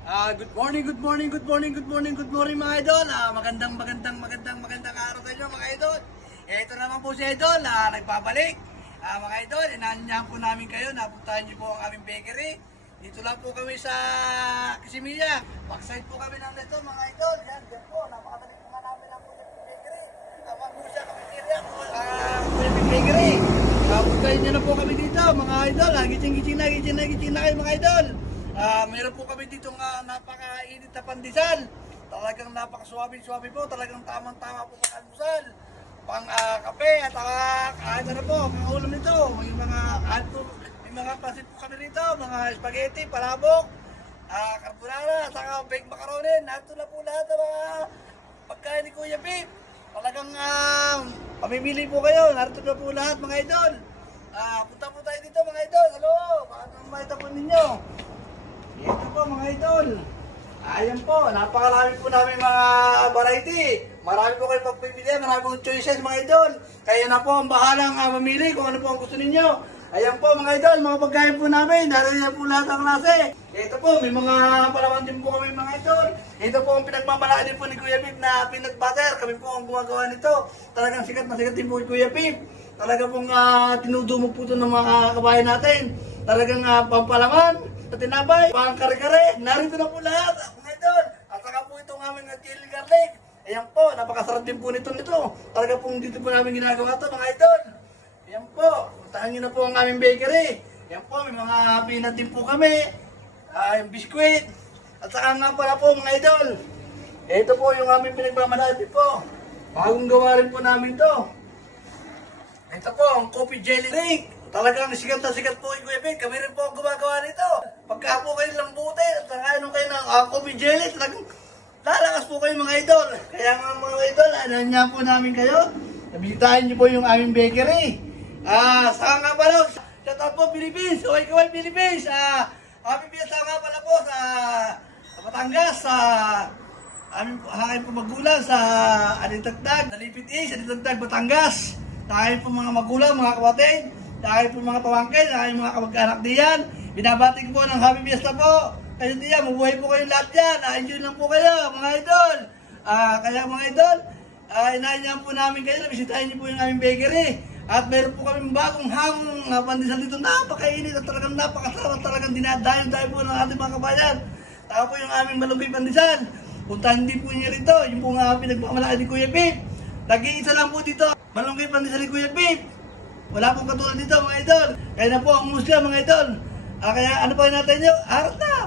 Good morning, good morning, good morning, good morning, good morning mga idol. Magandang araw sa inyo mga idol. Ito naman po si idol, nagbabalik. Mga idol, inaanyahan po namin kayo, napuntahan niyo po ang aming bakery. Dito lang po kami sa Kisimilla. Backside po kami ng nito mga idol. Yan po, napakadali po nga namin ang Kuya Pig Bakery. Magbusa kami area po, Kuya Pig Bakery. Puntahin niyo na po kami dito mga idol. Gicing na kayo mga idol. Meron po kami dito nga napakainit na pandesal. Talagang napakaswabe po. Talagang tamang-tama po pang almusal. Pang kape at kahit ano po, mga ulam nito. May mga pasit po kami rito. Mga spaghetti, palabok, carbonara, saka baked macaroni. Nato na po lahat ng mga pagkain ni Kuya Pig. Talagang pamimili po kayo. Narito na po lahat mga idol. Punta po tayo dito mga idol. Hello, bakit naman makita po ninyo? Ito po mga idol. Ayan po, napakarami po namin mga variety. Marami po kayo pagpipilian, marami po choices mga idol. Kaya na po ang bahalang mamili kung ano po ang gusto ninyo. Ayan po mga idol, mga pagkain po namin. Dahil po lahat ng klase. Ito po, may mga palawan din po kami mga idol. Ito po ang pinagmamalaan din po ni Kuya Pig na peanut butter. Kami po ang gumagawa nito. Talagang sikat na sikat din po ni Kuya Pig. Talaga pong tinudumog po ito ng mga kabayan natin. Talagang pampalaman, tinapay, pang kare-kare, narito na po lahat, mga idol. At saka po itong aming chili garlic. Ayan po, napakasarap din po nito. Talaga pong dito po namin ginagawa ito, mga idol. Ayan po, puntahan nyo na po ang aming bakery. Ayan po, may mga peanut din po kami. Yung biskuit. At saka nga pala po, mga idol. Ito po yung aming pinagmamalaki po. Bagong gawa rin po namin to. Ito po, ang coffee jelly drink. Talagang sikat na sikat po yung Kuya Pig. Kami rin po ang gumagawa nito. Pagka po kayo lambutin at nakainom kayo ng coffee jelly, talagang lalakas po kayo mga idol. Kaya nga mga idol, ananyan po namin kayo. Nabisitahin niyo po yung aming bakery. Saka nga pala, shout out po Philippines, kaway Philippines. Happy Fiesta nga pala po sa Batangas, sa aming hakin po magulang sa Alitagtag, Nalipit East, Alitagtag, Batangas. Dahil po mga magulang, mga kapatid, dahil po mga pamangkin, dahil mga kamag-anak diyan. Binabati ko po ng Happy Fiesta po. Kayo diyan, mabuhay po kayong lahat diyan. Enjoy lang po kayo mga idol. Kaya mga idol, inaanyahan po namin kayo, bisitahin niyo po yung aming bakery. At meron po kami bagong hamong pandesal dito. Napakainit at talagang napakasarap. Talagang dinadayo-dayo po ng ating mga kabayan. Taka po yung aming malunggay pandesal. Puntahan din po niyo rito. Yung po nga pinagmamalaki ni Kuya Pig. Nag-iisa lang po dito. Malunggay pandesal ni Kuya Pig. Wala pong katulad dito mga idol. Kaya na po ang musya mga idol. Kaya ano pa natin nyo? Arat na!